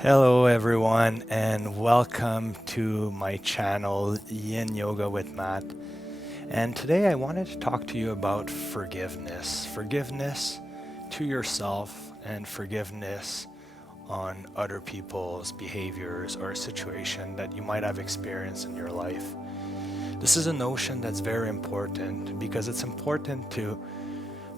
Hello, everyone, and welcome to my channel, Yin Yoga with Matt. And today I wanted to talk to you about forgiveness. Forgiveness to yourself and forgiveness on other people's behaviors or situation that you might have experienced in your life. This is a notion that's very important because it's important to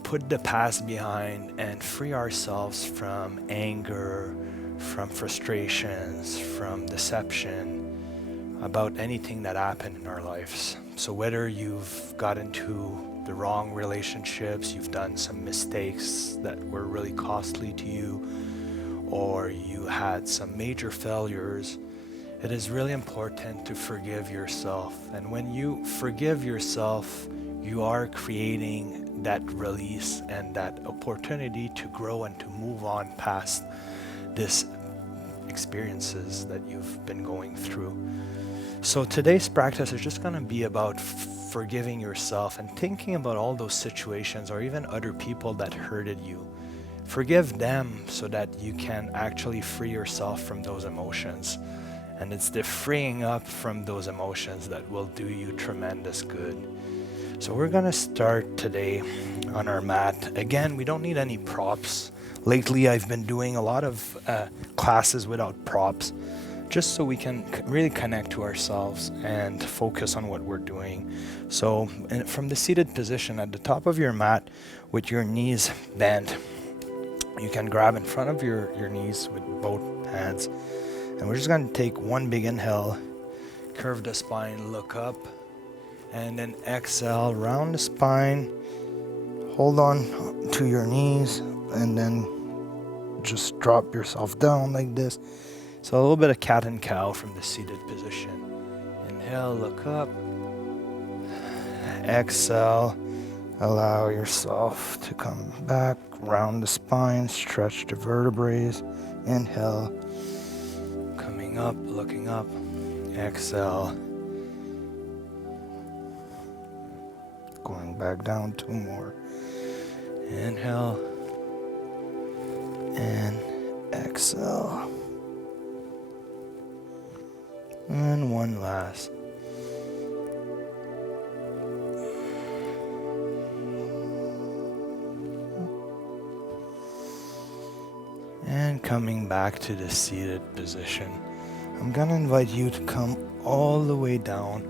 put the past behind and free ourselves from anger, from frustrations, from deception about anything that happened in our lives. So whether you've got into the wrong relationships, you've done some mistakes that were really costly to you, or you had some major failures, it is really important to forgive yourself. And when you forgive yourself, you are creating that release and that opportunity to grow and to move on past this experiences that you've been going through. So today's practice is just going to be about forgiving yourself and thinking about all those situations or even other people that hurted you. Forgive them so that you can actually free yourself from those emotions. And it's the freeing up from those emotions that will do you tremendous good. So we're gonna start today on our mat. Again, we don't need any props. Lately, I've been doing a lot of classes without props, just so we can really connect to ourselves and focus on what we're doing. So from the seated position at the top of your mat with your knees bent, you can grab in front of your knees with both hands. And we're just gonna take one big inhale, curve the spine, look up, and then exhale, round the spine, hold on to your knees, and then just drop yourself down like this. So a little bit of cat and cow from the seated position. Inhale, look up. Exhale, allow yourself to come back, round the spine, stretch the vertebrae. Inhale, coming up, looking up. Exhale, going back down, two more. Inhale and exhale. And one last. And coming back to the seated position. I'm gonna invite you to come all the way down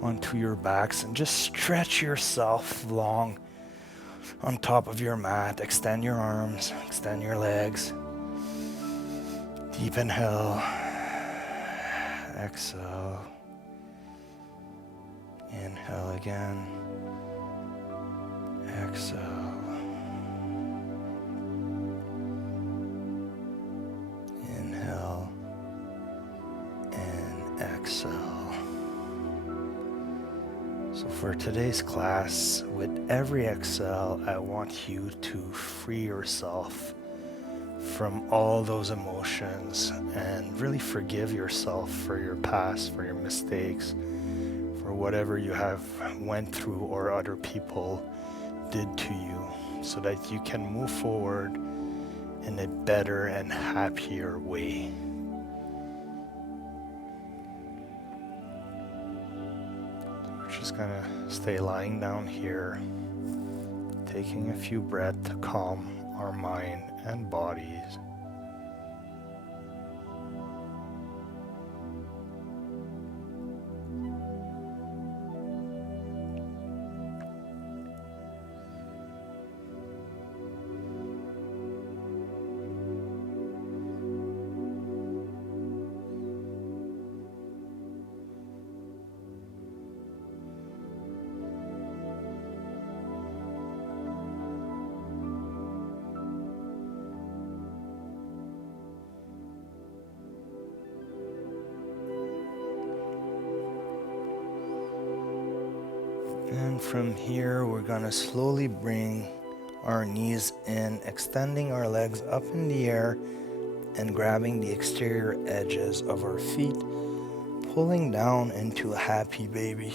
onto your backs and just stretch yourself long on top of your mat. Extend your arms, extend your legs. Deep inhale, exhale, inhale again, exhale, inhale, and exhale. So for today's class, with every exhale, I want you to free yourself from all those emotions and really forgive yourself for your past, for your mistakes, for whatever you have went through or other people did to you, so that you can move forward in a better and happier way. Just gonna stay lying down here, taking a few breaths to calm our mind and bodies. And from here, we're gonna slowly bring our knees in, extending our legs up in the air and grabbing the exterior edges of our feet, pulling down into a happy baby.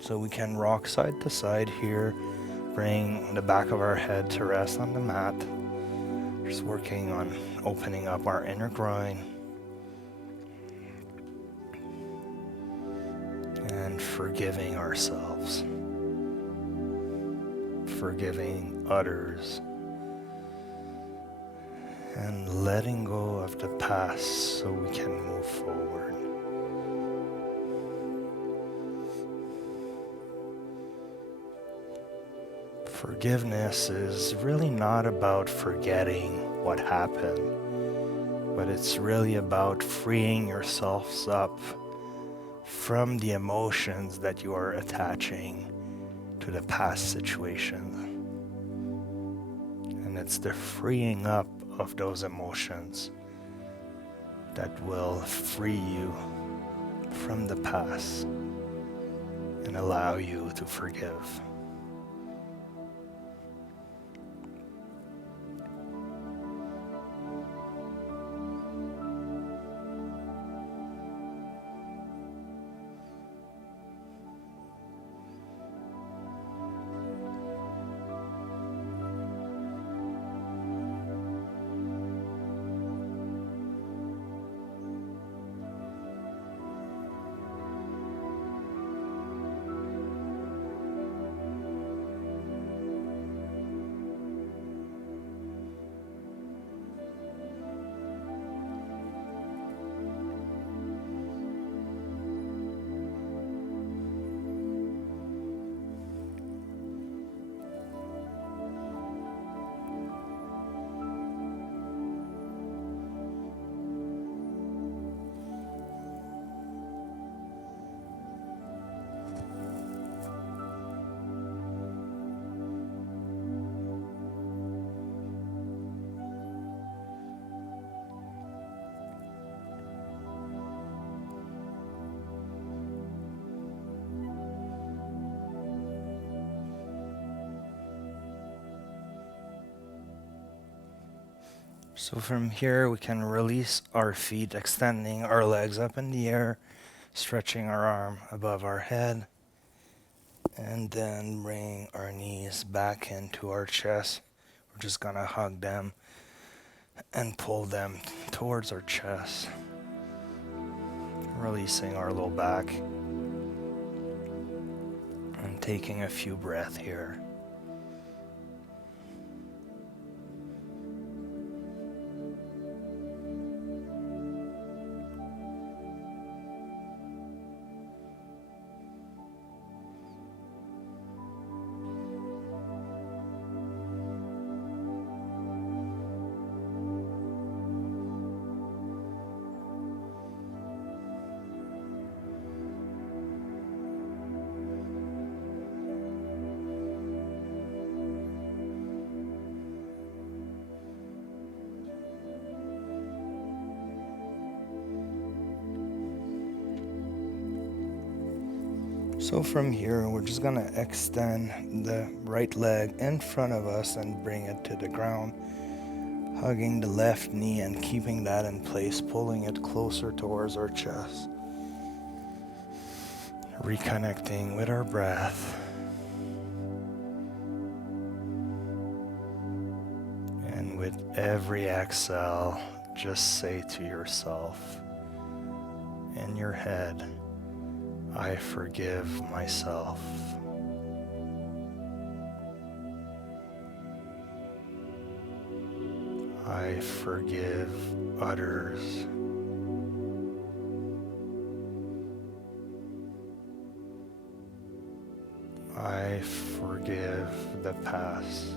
So we can rock side to side here, bring the back of our head to rest on the mat. Just working on opening up our inner groin and forgiving ourselves, forgiving others, and letting go of the past so we can move forward. Forgiveness is really not about forgetting what happened, but it's really about freeing yourselves up from the emotions that you are attaching to the past situation. And it's the freeing up of those emotions that will free you from the past and allow you to forgive. So from here, we can release our feet, extending our legs up in the air, stretching our arm above our head, and then bring our knees back into our chest. We're just gonna hug them and pull them towards our chest, releasing our low back and taking a few breaths here. So from here, we're just gonna extend the right leg in front of us and bring it to the ground, hugging the left knee and keeping that in place, pulling it closer towards our chest. Reconnecting with our breath. And with every exhale, just say to yourself in your head, I forgive myself. I forgive others. I forgive the past.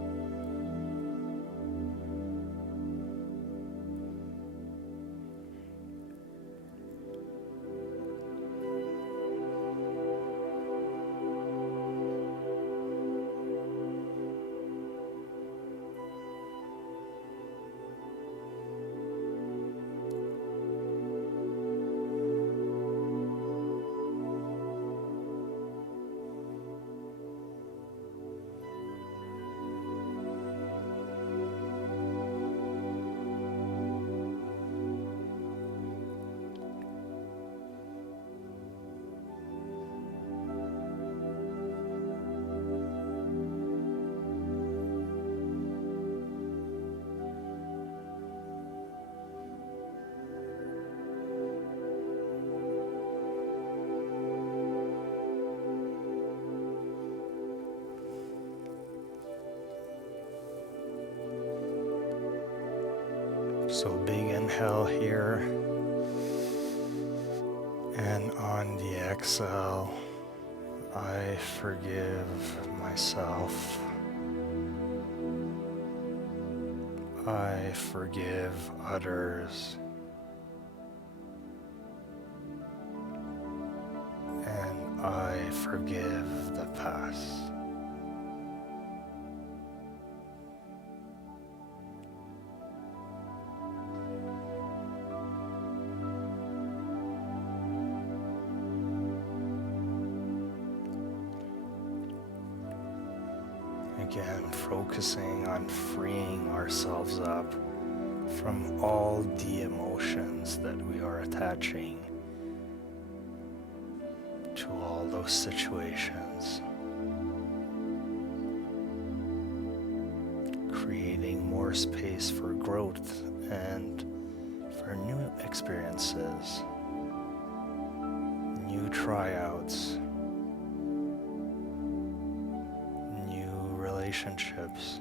So big inhale here, and on the exhale, I forgive myself. I forgive others. And I forgive the past. Again, focusing on freeing ourselves up from all the emotions that we are attaching to all those situations, creating more space for growth and for new experiences, new tryouts, new relationships,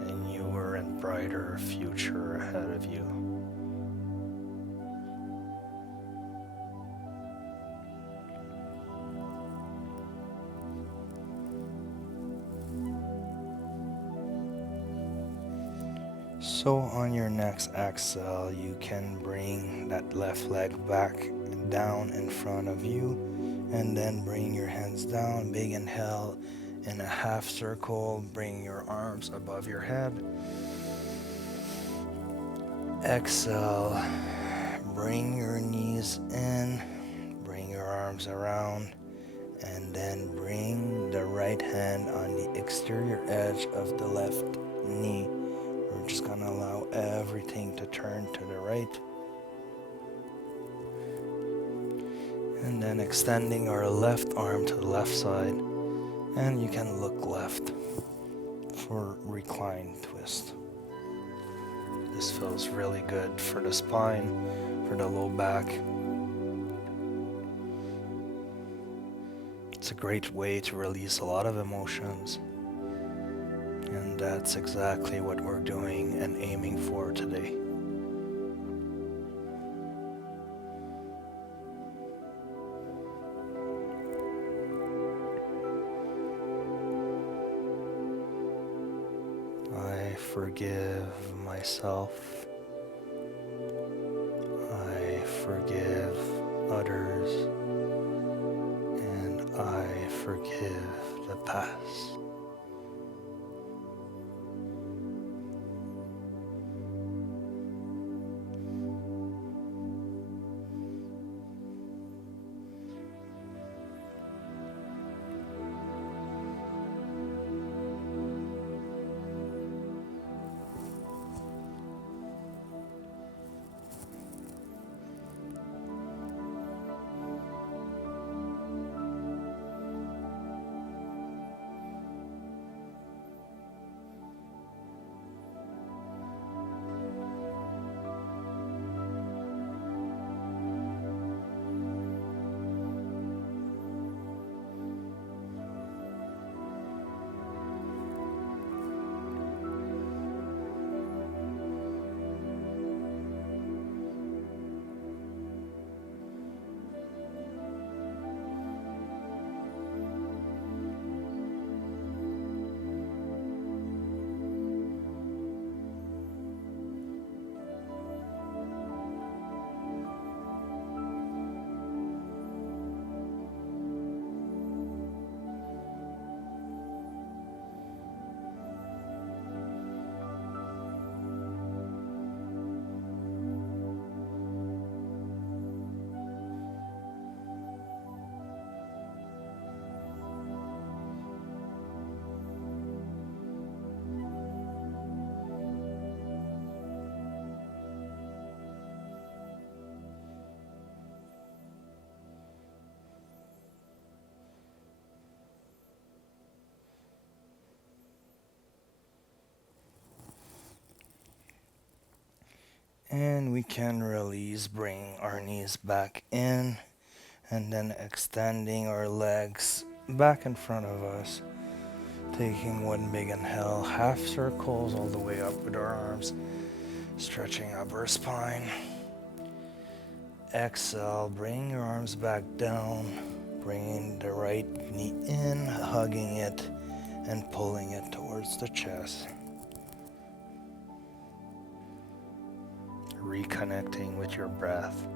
a newer and brighter future ahead of you. So on your next exhale, you can bring that left leg back down in front of you, and then bring your hands down. Big inhale in a half circle. Bring your arms above your head. Exhale, bring your knees in, bring your arms around, and then bring the right hand on the exterior edge of the left knee. We're just going to allow everything to turn to the right. And then extending our left arm to the left side. And you can look left for recline twist. This feels really good for the spine, for the low back. It's a great way to release a lot of emotions. And that's exactly what we're doing and aiming for today. I forgive myself. I forgive others. And I forgive the past. And we can release, bring our knees back in, and then extending our legs back in front of us. Taking one big inhale, half circles all the way up with our arms, stretching up our spine. Exhale, bring your arms back down, bringing the right knee in, hugging it, and pulling it towards the chest. Reconnecting with your breath.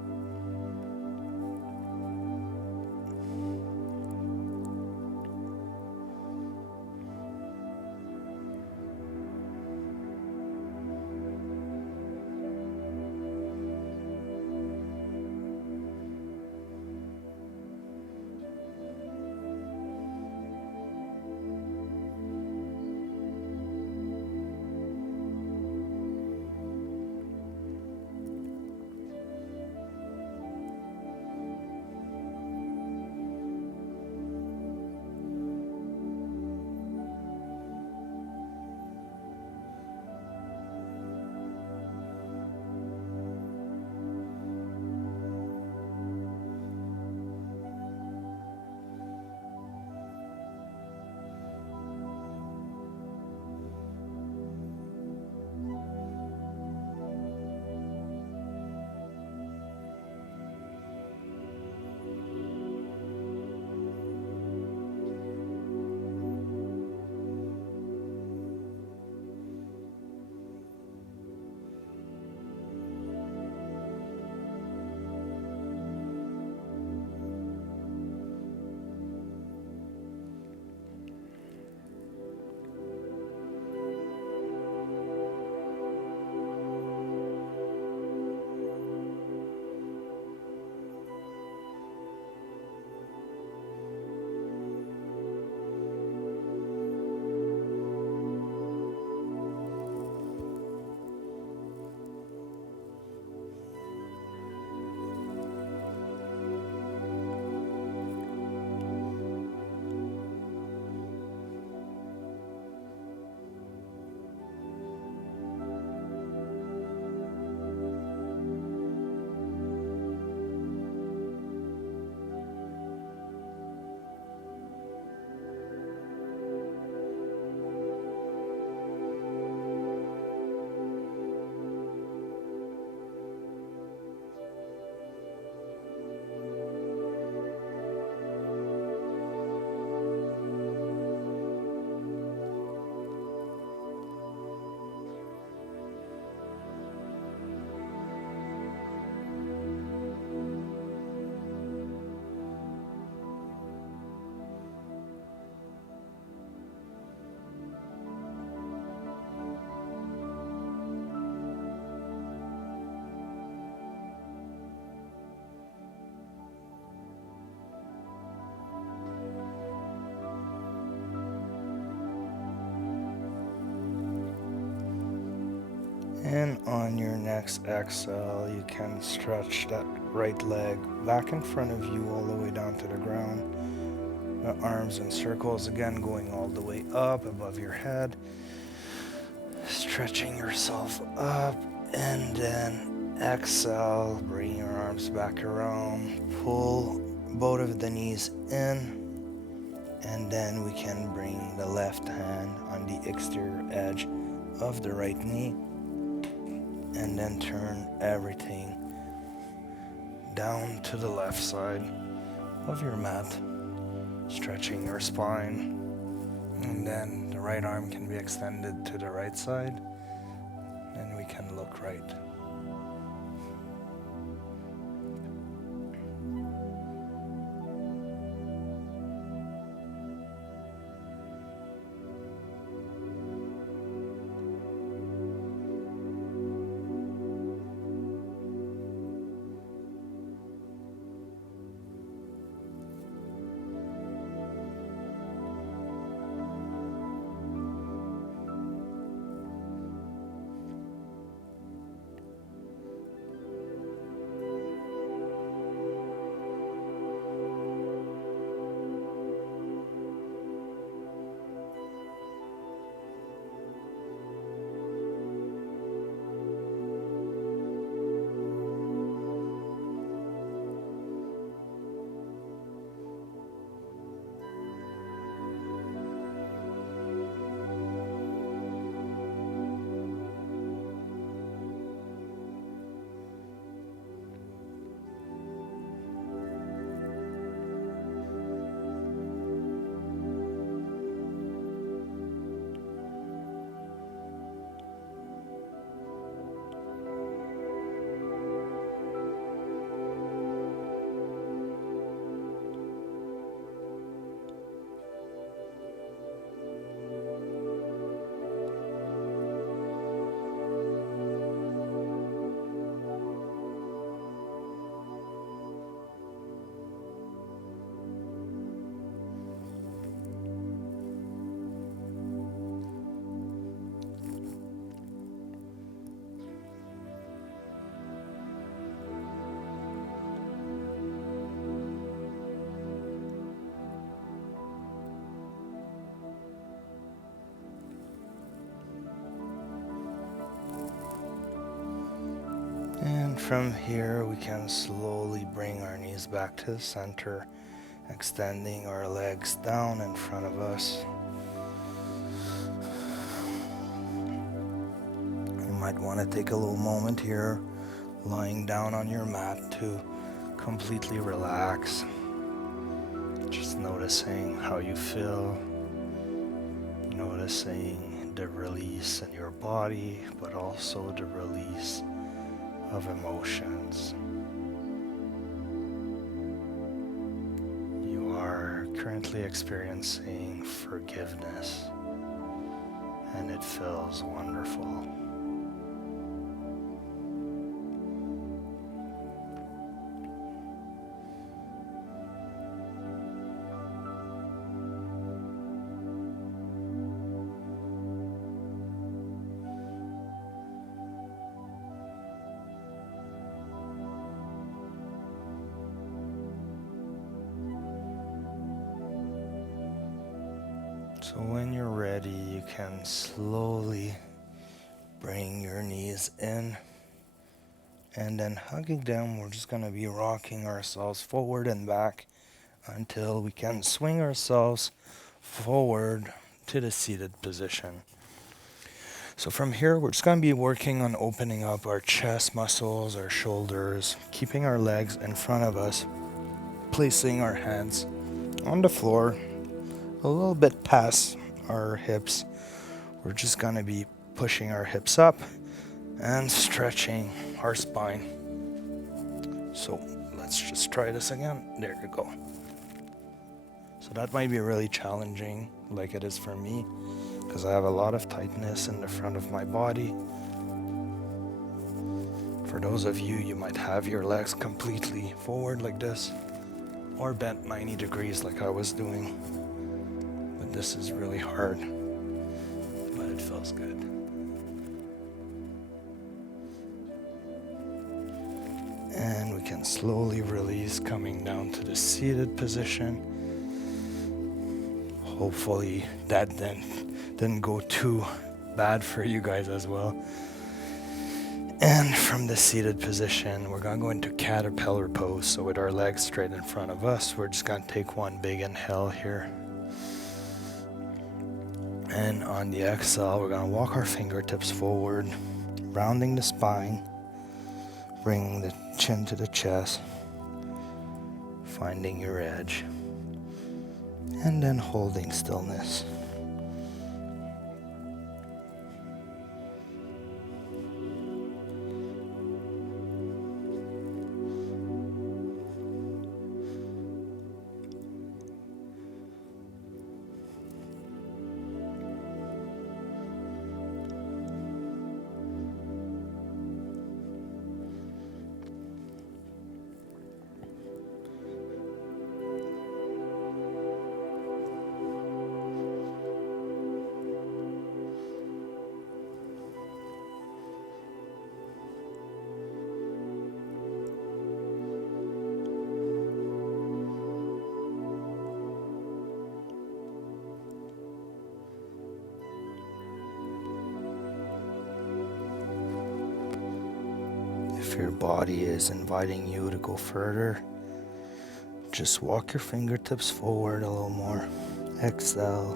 And on your next exhale, you can stretch that right leg back in front of you all the way down to the ground. The arms in circles again, going all the way up above your head. Stretching yourself up, and then exhale, bring your arms back around. Pull both of the knees in, and then we can bring the left hand on the exterior edge of the right knee. And then turn everything down to the left side of your mat, stretching your spine. And then the right arm can be extended to the right side, and we can look right. And from here, we can slowly bring our knees back to the center, extending our legs down in front of us. You might want to take a little moment here, lying down on your mat to completely relax. Just noticing how you feel, noticing the release in your body, but also the release of emotions. You are currently experiencing forgiveness, and it feels wonderful. So when you're ready, you can slowly bring your knees in, and then hugging them, we're just going to be rocking ourselves forward and back until we can swing ourselves forward to the seated position. So from here, we're just going to be working on opening up our chest muscles, our shoulders, keeping our legs in front of us, placing our hands on the floor, a little bit past our hips. We're just going to be pushing our hips up and stretching our spine. So let's just try this again. There you go. So that might be really challenging, like it is for me, because I have a lot of tightness in the front of my body. For those of you, you might have your legs completely forward like this, or bent 90 degrees like I was doing. But this is really hard, but it feels good. And we can slowly release, coming down to the seated position. Hopefully that didn't go too bad for you guys as well. And from the seated position, we're going to go into caterpillar pose. So with our legs straight in front of us, we're just going to take one big inhale here. And on the exhale, we're going to walk our fingertips forward, rounding the spine, bringing the chin to the chest, finding your edge, and then holding stillness. If your body is inviting you to go further, just walk your fingertips forward a little more. Exhale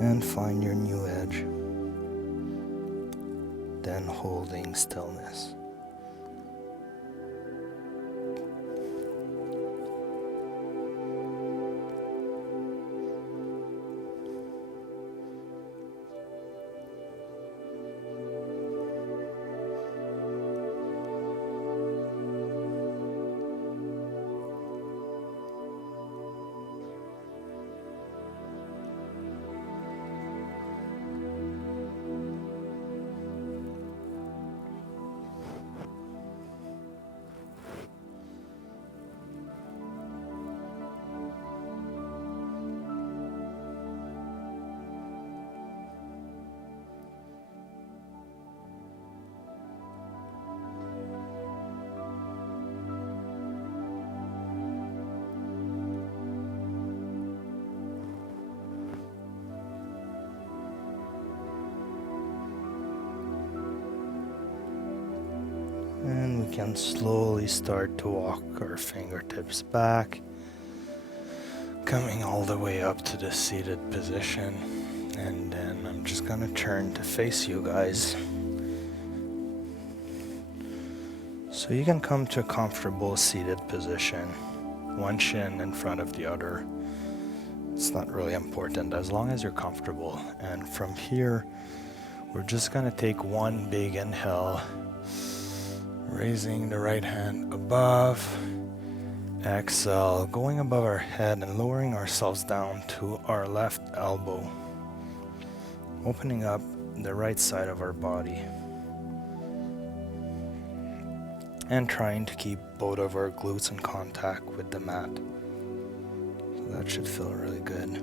and find your new edge. Then holding stillness. And we can slowly start to walk our fingertips back, coming all the way up to the seated position. And then I'm just gonna turn to face you guys. So you can come to a comfortable seated position, one shin in front of the other. It's not really important as long as you're comfortable. And from here, we're just gonna take one big inhale, raising the right hand above. Exhale, going above our head and lowering ourselves down to our left elbow, opening up the right side of our body, and trying to keep both of our glutes in contact with the mat. So that should feel really good.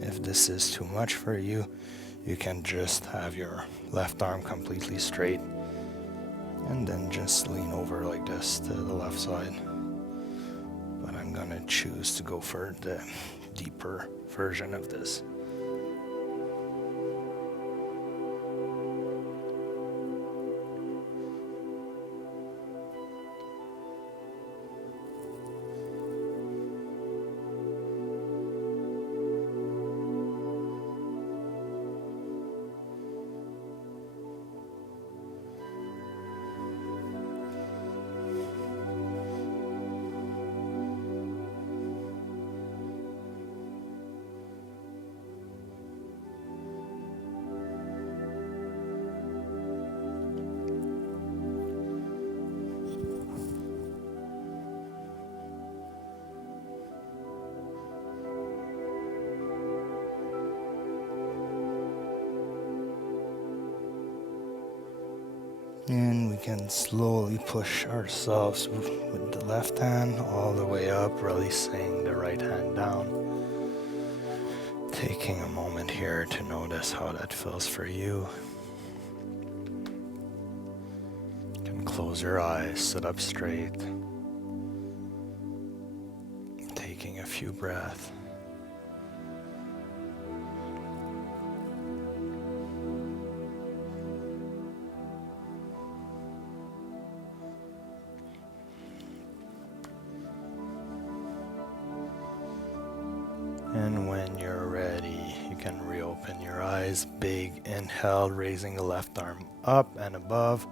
If this is too much for you, you can just have your left arm completely straight and then just lean over like this to the left side. But I'm gonna choose to go for the deeper version of this. And we can slowly push ourselves with the left hand all the way up, releasing the right hand down. Taking a moment here to notice how that feels for you. You can close your eyes, sit up straight. Taking a few breaths. And when you're ready, you can reopen your eyes. Big inhale, raising the left arm up and above.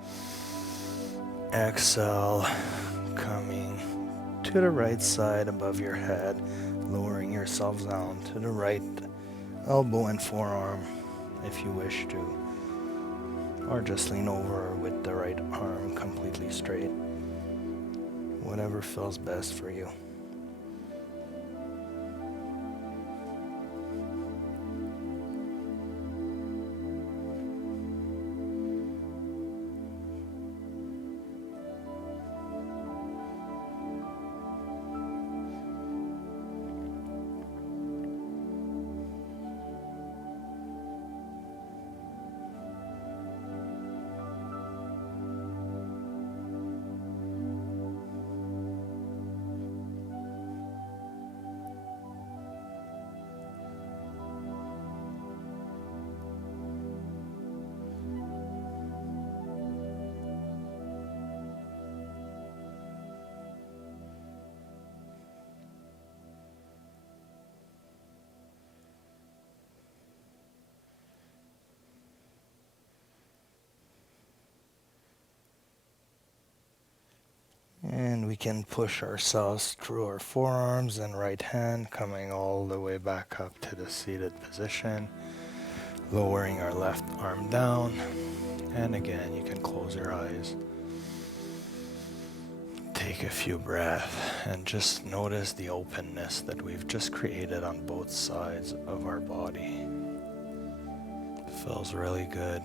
Exhale, coming to the right side above your head, lowering yourselves down to the right elbow and forearm if you wish to. Or just lean over with the right arm completely straight. Whatever feels best for you. And we can push ourselves through our forearms and right hand, coming all the way back up to the seated position, lowering our left arm down. And again, you can close your eyes. Take a few breaths and just notice the openness that we've just created on both sides of our body. It feels really good.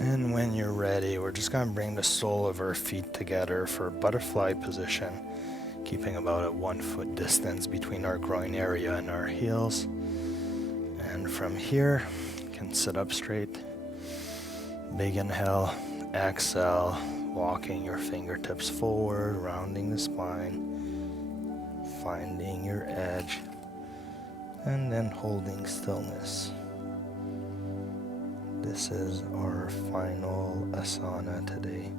And when you're ready, we're just going to bring the sole of our feet together for butterfly position. keeping about a 1 foot distance between our groin area and our heels. And from here, you can sit up straight. Big inhale, exhale, walking your fingertips forward, rounding the spine, finding your edge, and then holding stillness. This is our final asana today.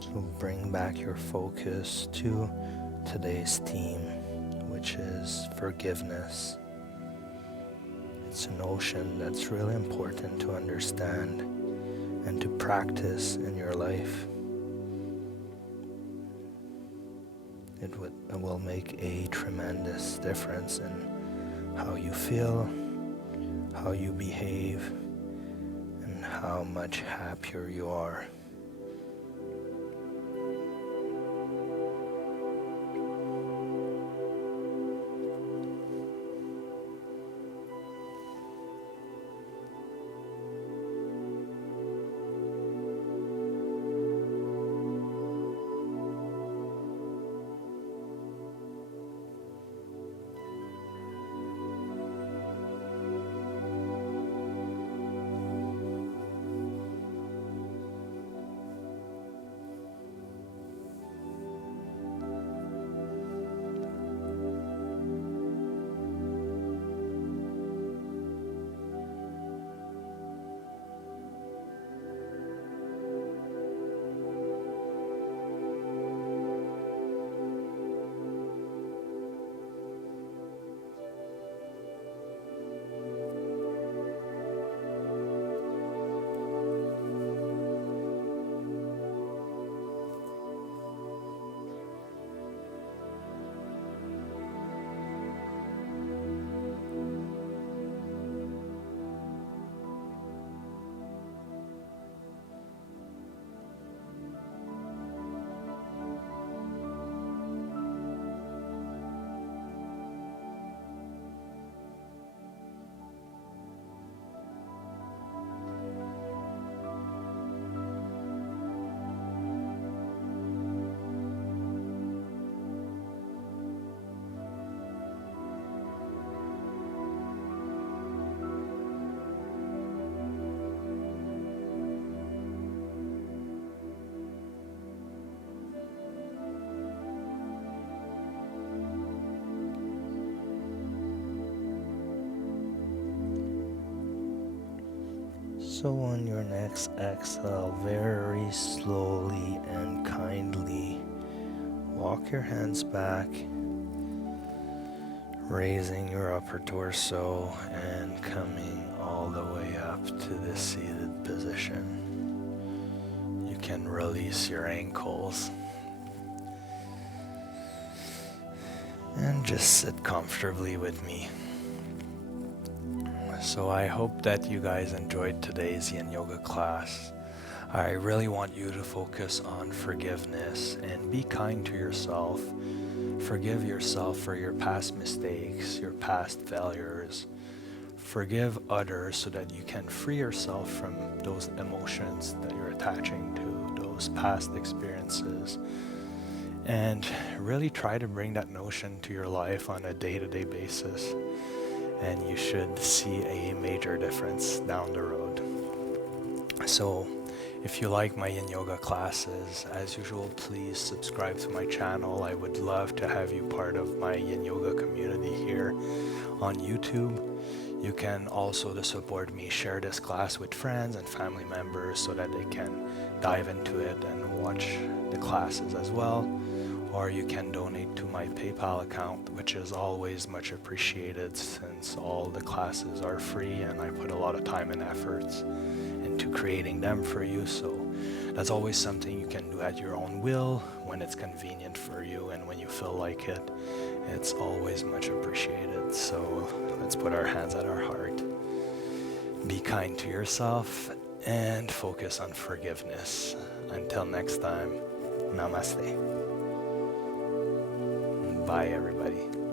So bring back your focus to today's theme, which is forgiveness. It's a notion that's really important to understand and to practice in your life. It will make a tremendous difference in how you feel, how you behave, and how much happier you are. So on your next exhale, very slowly and kindly, walk your hands back, raising your upper torso and coming all the way up to the seated position. You can release your ankles and just sit comfortably with me. So I hope that you guys enjoyed today's Yin Yoga class. I really want you to focus on forgiveness and be kind to yourself. Forgive yourself for your past mistakes, your past failures. Forgive others so that you can free yourself from those emotions that you're attaching to, those past experiences. And really try to bring that notion to your life on a day-to-day basis. And you should see a major difference down the road. So if you like my Yin Yoga classes, as usual, please subscribe to my channel. I would love to have you part of my Yin Yoga community here on YouTube. You can also, to support me, share this class with friends and family members so that they can dive into it and watch the classes as well. Or you can donate to my PayPal account, which is always much appreciated since all the classes are free and I put a lot of time and efforts into creating them for you. So that's always something you can do at your own will when it's convenient for you and when you feel like it. It's always much appreciated. So let's put our hands at our heart. Be kind to yourself and focus on forgiveness. Until next time, Namaste. Bye, everybody.